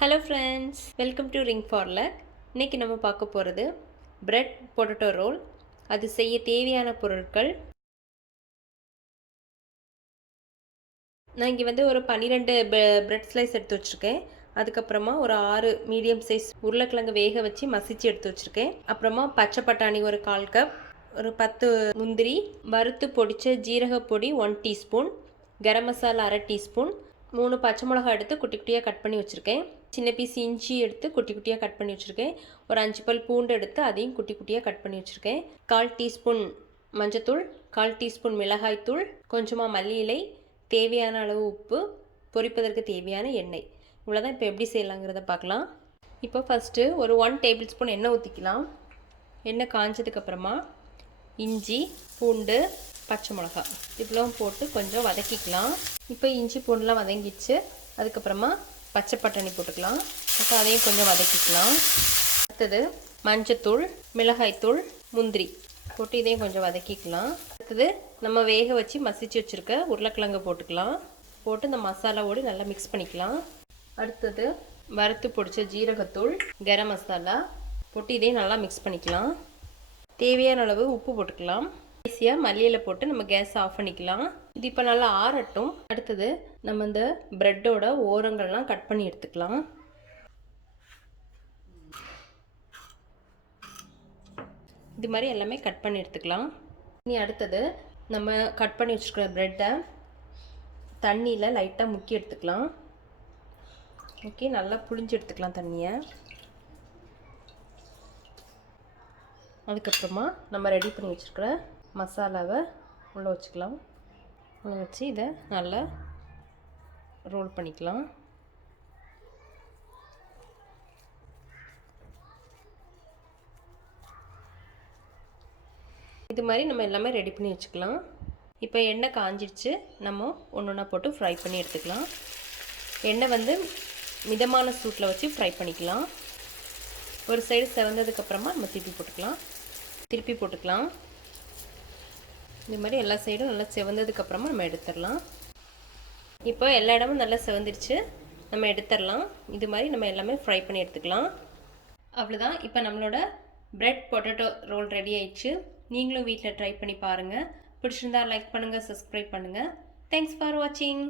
Hello friends, welcome to ring for luck. இன்றைக்கி நம்ம பார்க்க போகிறது பிரெட் பொட்டேட்டோ ரோல். அது செய்ய தேவையான பொருட்கள், நான் இங்கே வந்து ஒரு 12 பிரெட் ஸ்லைஸ் எடுத்து வச்சுருக்கேன். அதுக்கப்புறமா ஒரு 6 மீடியம் சைஸ் உருளைக்கிழங்கு வேக வச்சு மசிச்சு எடுத்து வச்சுருக்கேன். அப்புறமா பச்சை பட்டாணி ஒரு 1/4 கப், ஒரு 10 முந்திரி, வறுத்து பொடித்த ஜீரகப்பொடி 1 டீஸ்பூன், கரம் மசாலா 1/2 டீஸ்பூன், 3 பச்சை மிளகாய் எடுத்து குட்டி குட்டியாக கட் பண்ணி வச்சுருக்கேன். சின்ன பீஸ் இஞ்சி எடுத்து குட்டி குட்டியாக கட் பண்ணி வச்சுருக்கேன். ஒரு 5 பல் பூண்டு எடுத்து அதையும் குட்டி குட்டியாக கட் பண்ணி வச்சுருக்கேன். 1/4 டீஸ்பூன் மஞ்சத்தூள், 1/4 டீஸ்பூன் மிளகாய்த்தூள், கொஞ்சமாக மல்லி இலை, தேவையான அளவு உப்பு, பொரிப்பதற்கு தேவையான எண்ணெய். இவ்வளோதான். இப்போ எப்படி செய்யலாங்கிறத பார்க்கலாம். இப்போ ஃபஸ்ட்டு ஒரு 1 டேபிள் ஸ்பூன் எண்ணெய் ஊற்றிக்கலாம். எண்ணெய் காஞ்சதுக்கப்புறமா இஞ்சி, பூண்டு, பச்சை மிளகா இவ்வளோ போட்டு கொஞ்சம் வதக்கிக்கலாம். இப்போ இஞ்சி பூண்டுலாம் வதங்கிடுச்சு. அதுக்கப்புறமா பச்சை பட்டாணி போட்டுக்கலாம். இப்போ அதையும் கொஞ்சம் வதக்கிக்கலாம். அடுத்தது மஞ்சத்தூள், மிளகாய்த்தூள், முந்திரி போட்டு இதையும் கொஞ்சம் வதக்கிக்கலாம். அடுத்தது நம்ம வேக வச்சு மசிச்சு வச்சுருக்க உருளைக்கிழங்கு போட்டுக்கலாம். போட்டு இந்த மசாலாவோடு நல்லா மிக்ஸ் பண்ணிக்கலாம். அடுத்தது வறுத்து பொடிச்ச ஜீரகத்தூள், கரம் மசாலா போட்டு இதையும் நல்லா மிக்ஸ் பண்ணிக்கலாம். தேவையான அளவு உப்பு போட்டுக்கலாம். ஈஸியாக மல்லியில் போட்டு நம்ம கேஸ் ஆஃப் பண்ணிக்கலாம். இது இப்போ நல்லா ஆறட்டும். அடுத்தது நம்ம இந்த ப்ரெட்டோட ஓரங்கள்லாம் கட் பண்ணி எடுத்துக்கலாம். இது மாதிரி எல்லாமே கட் பண்ணி எடுத்துக்கலாம். இனி அடுத்தது நம்ம கட் பண்ணி வச்சுருக்கிற ப்ரெட்டை தண்ணியில் லைட்டாக முக்கி எடுத்துக்கலாம். ஓகே, நல்லா புழிஞ்சு எடுத்துக்கலாம் தண்ணியை. அதுக்கப்புறமா நம்ம ரெடி பண்ணி வச்சுருக்கிற மசாலாவை உள்ளே வச்சுக்கலாம். உள்ளே வச்சு இதை நல்லா ரோல் பண்ணிக்கலாம். இது மாதிரி நம்ம எல்லாமே ரெடி பண்ணி வச்சுக்கலாம். இப்போ எண்ணெய் காஞ்சிடுச்சு. நம்ம ஒன்று ஒன்றா போட்டு ஃப்ரை பண்ணி எடுத்துக்கலாம். எண்ணெய் வந்து மிதமான சூட்டில் வச்சு ஃப்ரை பண்ணிக்கலாம். ஒரு சைடு செவந்ததுக்கப்புறமா நம்ம திருப்பி போட்டுக்கலாம். இந்த மாதிரி எல்லா சைடும் நல்லா செவந்ததுக்கப்புறமா நம்ம எடுத்துடலாம். இப்போ எல்லா இடமும் நல்லா செவந்துருச்சு. நம்ம எடுத்துடலாம். இது மாதிரி நம்ம எல்லாமே ஃப்ரை பண்ணி எடுத்துக்கலாம். அவ்வளோதான். இப்போ நம்மளோட பிரெட் பொட்டேட்டோ ரோல் ரெடி ஆயிடுச்சு. நீங்களும் வீட்டில் ட்ரை பண்ணி பாருங்கள். பிடிச்சிருந்தா லைக் பண்ணுங்கள், சப்ஸ்கிரைப் பண்ணுங்கள். தேங்க்ஸ் ஃபார் வாட்சிங்.